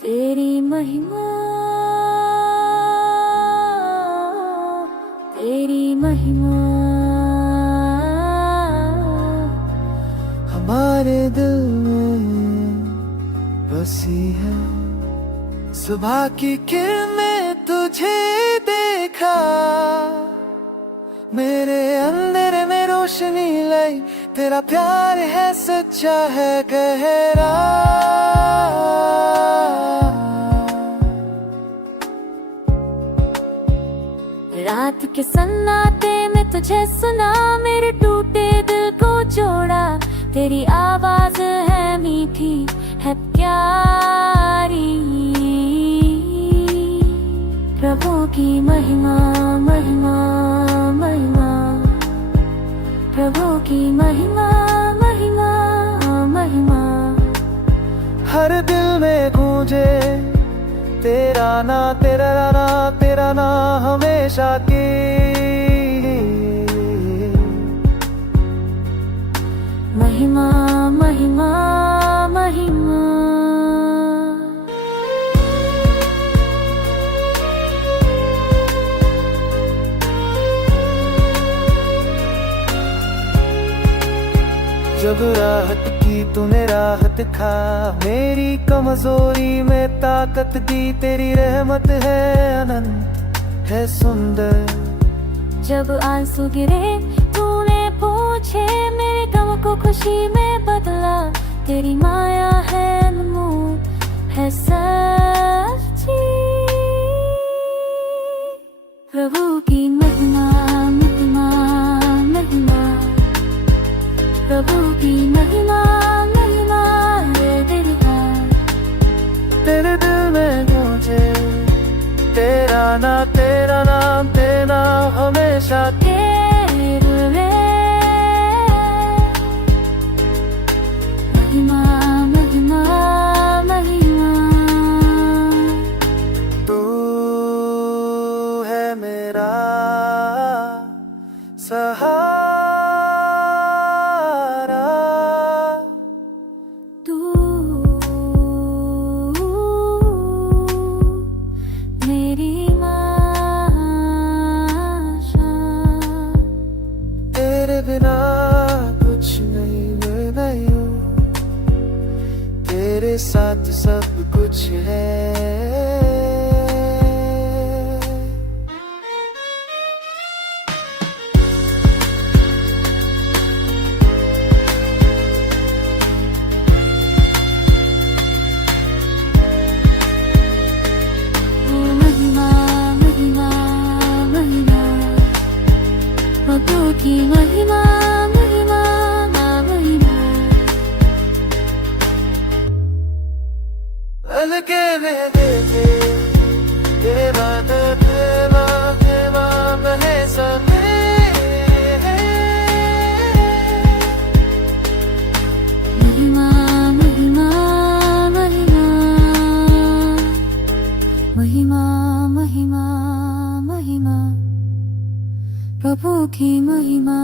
तेरी महिमा, तेरी महिमा हमारे दिल में बसी है। सुबह की किरणें तुझे देखा, मेरे अंदर में रोशनी लाई। तेरा प्यार है सच्चा है गहरा। रात के सन्नाटे में तुझे सुना, मेरे टूटे दिल को जोड़ा। तेरी आवाज है मीठी है प्यारी। प्रभु की महिमा महिमा महिमा, प्रभु की महिमा महिमा महिमा। हर दिल में गूंजे तेरा ना, तेरा ना, तेरा ना हमेशा की। महिमा महिमा महिमा। जब राहत की तूने राहत खा, मेरी कमजोरी में ताकत दी। तेरी रहमत है अनंत है सुंदर। जब आंसू गिरे तूने पूछे, मेरे गम को खुशी में बदला। तेरी माया है अनमोल है सच्ची। प्रभु की महिमा महिमा महिमा, प्रभु की महिमा महिमा। तेरे दिल में गूंजे तेरा ना, तेरा नाम, तेरा हमेशा तेरे महिमा महिमा महिमा। तू है मेरा सहारा। तू मेरी आशा। तेरे बिना कुछ नहीं, मैं नहीं हूँ। तेरे साथ सब कुछ है। प्रभु की महिमा महिमा महिमा। अलगे में देखे तेरे बाद तेरा तेरा बने सके। महिमा महिमा महिमा, महिमा महिमा महिमा। प्रभु की महिमा।